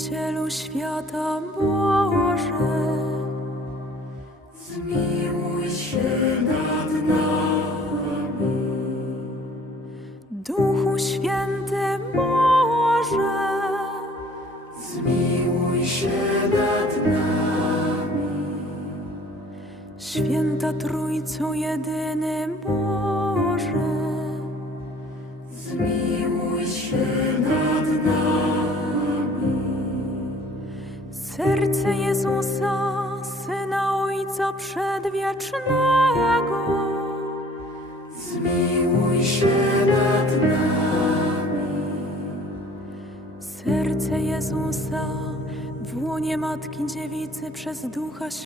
Odkupicielu świata Boże, zmiłuj się nad nami. Duchu Święty Boże, Zmiłuj się nad nami, Święta Trójco jedyny Boże, zmiłuj się serce Jezusa, Syna Ojca Przedwiecznego, Zmiłuj się nad nami, serce Jezusa w łonie Matki Dziewicy przez Ducha